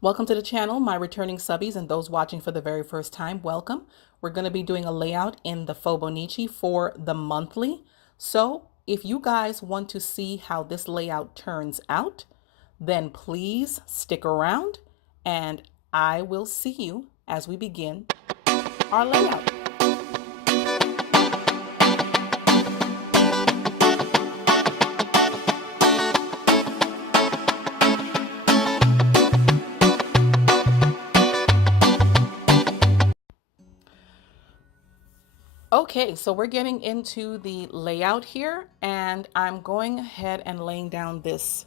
Welcome to the channel, my returning subbies and those watching for the very first time, welcome. We're going to be doing a layout in the Fauxbonichi for the monthly. So if you guys want to see how this layout turns out, then please stick around and I will see you as we begin our layout. Okay, so we're getting into the layout here, and I'm going ahead and laying down this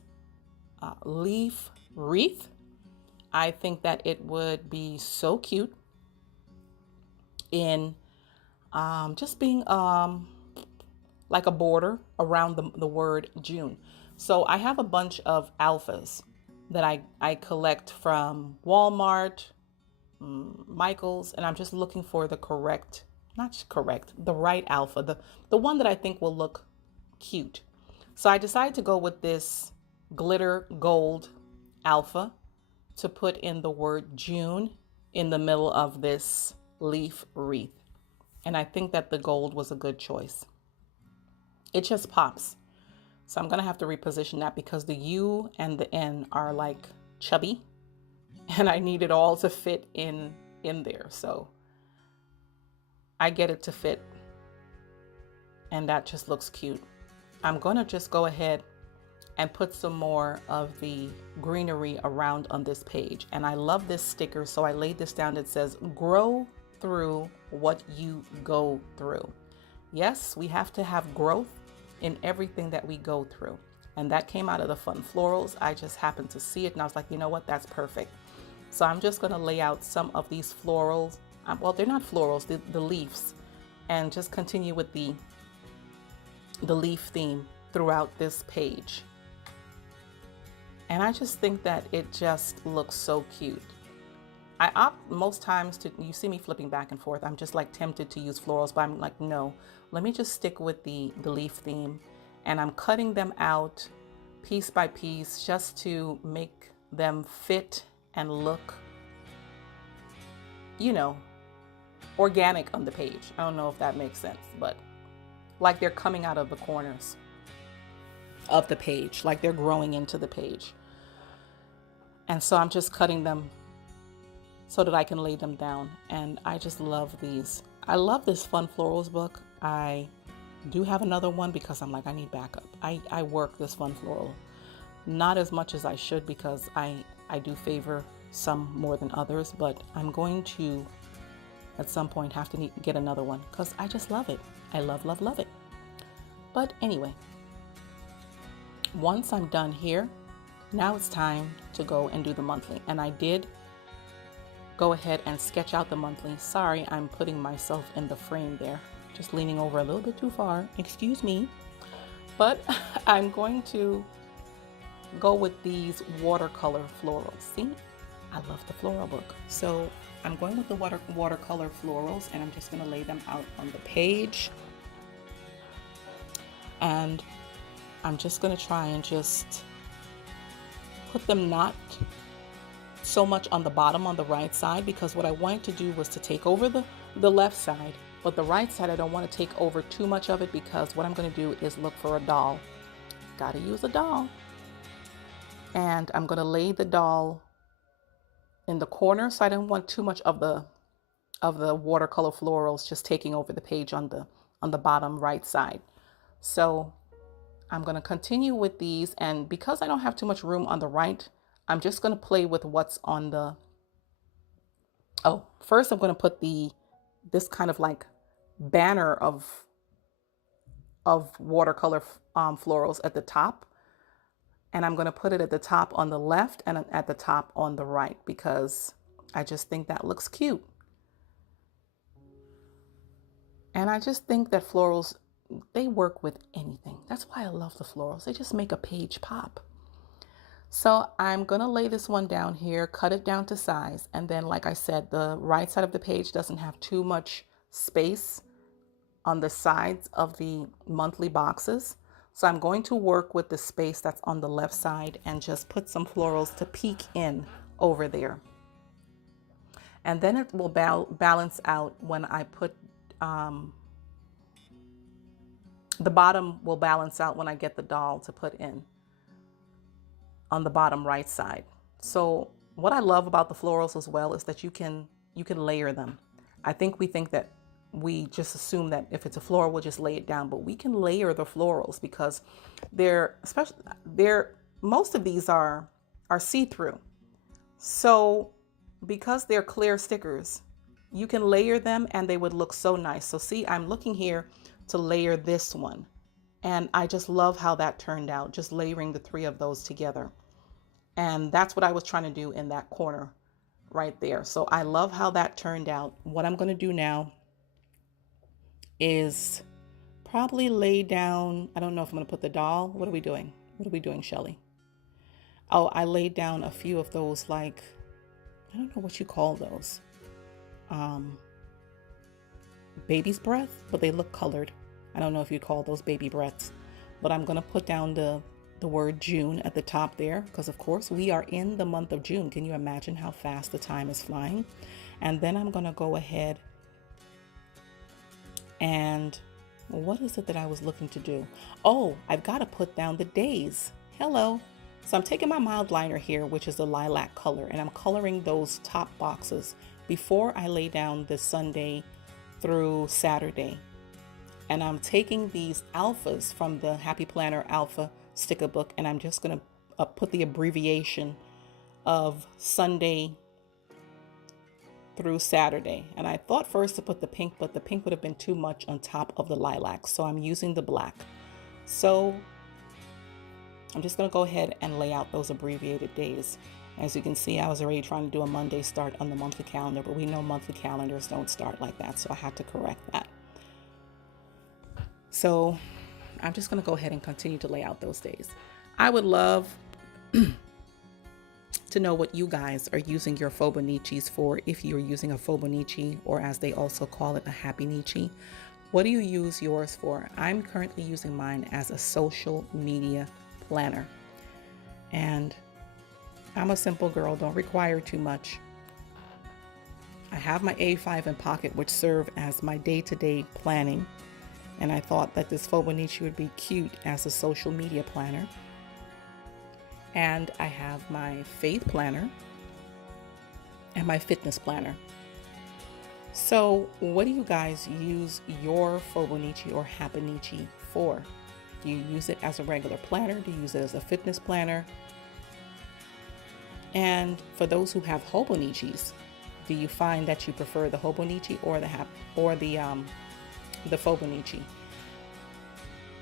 leaf wreath. I think that it would be so cute in just being like a border around the word June. So I have a bunch of alphas that I collect from Walmart, Michael's, and I'm just looking for the correct, not correct, the right alpha, the one that I think will look cute. So I decided to go with this glitter gold alpha to put in the word June in the middle of this leaf wreath. And I think that the gold was a good choice. It just pops. So I'm gonna have to reposition that because the U and the N are like chubby and I need it all to fit in there. So I get it to fit and that just looks cute. I'm gonna just go ahead and put some more of the greenery around on this page. And I love this sticker, so I laid this down. It says, grow through what you go through. Yes, we have to have growth in everything that we go through. And that came out of the Fun Florals. I just happened to see it and I was like, you know what, that's perfect. So I'm just gonna lay out some of these florals. Well, they're not florals, the leaves, and just continue with the leaf theme throughout this page. And I just think that it just looks so cute. I opt most times to, you see me flipping back and forth, I'm just like tempted to use florals, but I'm like, no, let me just stick with the leaf theme. And I'm cutting them out piece by piece just to make them fit and look, you know, organic on the page. I don't know if that makes sense, but like they're coming out of the corners of the page, like they're growing into the page. And so I'm just cutting them so that I can lay them down. And I just love these. I love this Fun Florals book. I do have another one because I'm like, I need backup. I work this Fun Floral. Not as much as I should because I do favor some more than others, but I'm going to at some point have to get another one because I just love it. I love, love, love it. But anyway, once I'm done here, now it's time to go and do the monthly. And I did go ahead and sketch out the monthly. Sorry, I'm putting myself in the frame there. Just leaning over a little bit too far. Excuse me. But I'm going to go with these watercolor florals. See, I love the floral book. So I'm going with the watercolor florals and I'm just going to lay them out on the page. And I'm just going to try and just put them not so much on the bottom on the right side, because what I wanted to do was to take over the left side, but the right side I don't want to take over too much of it because what I'm going to do is look for a doll. Gotta use a doll. And I'm going to lay the doll in the corner, so I don't want too much of the watercolor florals just taking over the page on the bottom right side. So I'm going to continue with these, and because I don't have too much room on the right, I'm just going to play with what's on the, oh, first I'm going to put this kind of like banner of watercolor florals at the top, and I'm going to put it at the top on the left and at the top on the right because I just think that looks cute. And I just think that florals, they work with anything. That's why I love the florals. They just make a page pop. So I'm going to lay this one down here, cut it down to size. And then, like I said, the right side of the page doesn't have too much space on the sides of the monthly boxes. So I'm going to work with the space that's on the left side and just put some florals to peek in over there. And then it will balance out when I put, the bottom will balance out when I get the doll to put in on the bottom right side. So what I love about the florals as well is that you can layer them. I think we think that we just assume that if it's a floral, we'll just lay it down, but we can layer the florals because most of these are see-through. So because they're clear stickers, you can layer them and they would look so nice. So see, I'm looking here to layer this one. And I just love how that turned out, just layering the 3 of those together. And that's what I was trying to do in that corner right there. So I love how that turned out. What I'm going to do now is probably lay down, I don't know if I'm going to put the doll. What are we doing? What are we doing, Shelly? Oh, I laid down a few of those, like, I don't know what you call those. Baby's breath, but they look colored. I don't know if you call those baby breaths, but I'm going to put down the word June at the top there because, of course, we are in the month of June. Can you imagine how fast the time is flying? And then I'm going to go ahead and what is it that I was looking to do? Oh, I've got to put down the days. Hello. So I'm taking my mild liner here, which is a lilac color, and I'm coloring those top boxes before I lay down the Sunday through Saturday. And I'm taking these alphas from the Happy Planner Alpha sticker book, and I'm just going to put the abbreviation of Sunday through Saturday. And I thought first to put the pink, but the pink would have been too much on top of the lilac. So I'm using the black. So I'm just going to go ahead and lay out those abbreviated days. As you can see, I was already trying to do a Monday start on the monthly calendar, but we know monthly calendars don't start like that. So I had to correct that. So I'm just going to go ahead and continue to lay out those days. I would love to know what you guys are using your Fauxbonichis for, if you're using a Fauxbonichi, or as they also call it, a Happy-nichi. What do you use yours for? I'm currently using mine as a social media planner. And I'm a simple girl, don't require too much. I have my A5 in pocket, which serve as my day-to-day planning. And I thought that this Fauxbonichi would be cute as a social media planner. And I have my faith planner and my fitness planner. So what do you guys use your Fauxbonichi or Happy-nichi for? Do you use it as a regular planner? Do you use it as a fitness planner? And for those who have Fauxbonichis, do you find that you prefer the Fauxbonichi or the Fauxbonichi?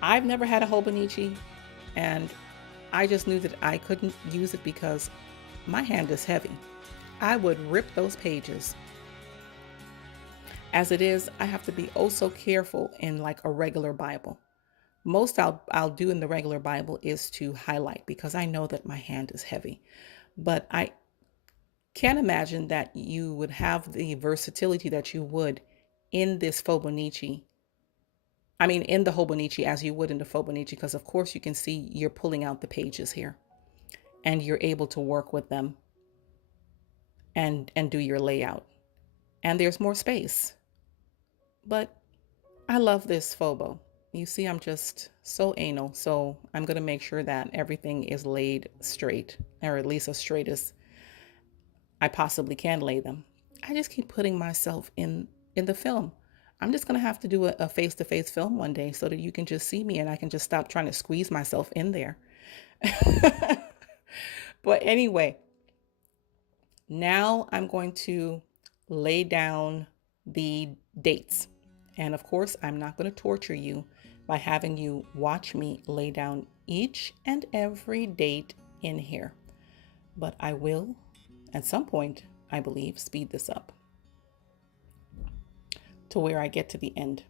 I've never had a Fauxbonichi, and I just knew that I couldn't use it because my hand is heavy. I would rip those pages. As it is, I have to be oh so careful in like a regular Bible. Most I'll do in the regular Bible is to highlight because I know that my hand is heavy. But I can't imagine that you would have the versatility that you would in this Fauxbonichi. I mean, in the Fauxbonichi as you would in the Fauxbonichi, because of course you can see you're pulling out the pages here and you're able to work with them and do your layout. And there's more space. But I love this Fauxbo. You see, I'm just so anal. So I'm going to make sure that everything is laid straight, or at least as straight as I possibly can lay them. I just keep putting myself in the film. I'm just going to have to do a face-to-face film one day so that you can just see me and I can just stop trying to squeeze myself in there. But anyway, now I'm going to lay down the dates. And of course, I'm not going to torture you by having you watch me lay down each and every date in here. But I will, at some point, I believe, speed this up to where I get to the end.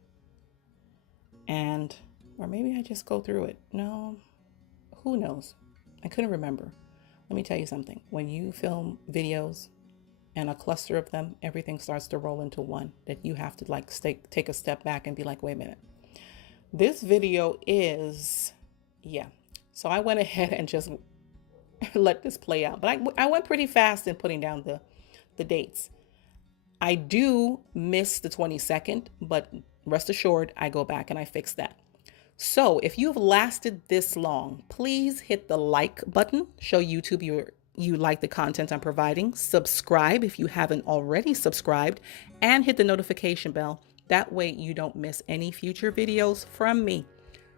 And, or maybe I just go through it. No, who knows? I couldn't remember. Let me tell you something. When you film videos and a cluster of them, everything starts to roll into one that you have to like take a step back and be like, wait a minute. This video is, yeah. So I went ahead and just let this play out. But I went pretty fast in putting down the dates. I do miss the 22nd, but rest assured, I go back and I fix that. So if you've lasted this long, please hit the like button. Show YouTube you like the content I'm providing. Subscribe if you haven't already subscribed, and hit the notification bell. That way you don't miss any future videos from me.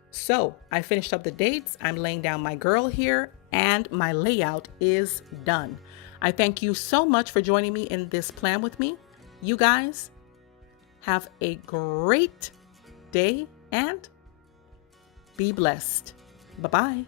So I finished up the dates. I'm laying down my girl here, and my layout is done. I thank you so much for joining me in this plan with me. You guys have a great day and be blessed. Bye-bye.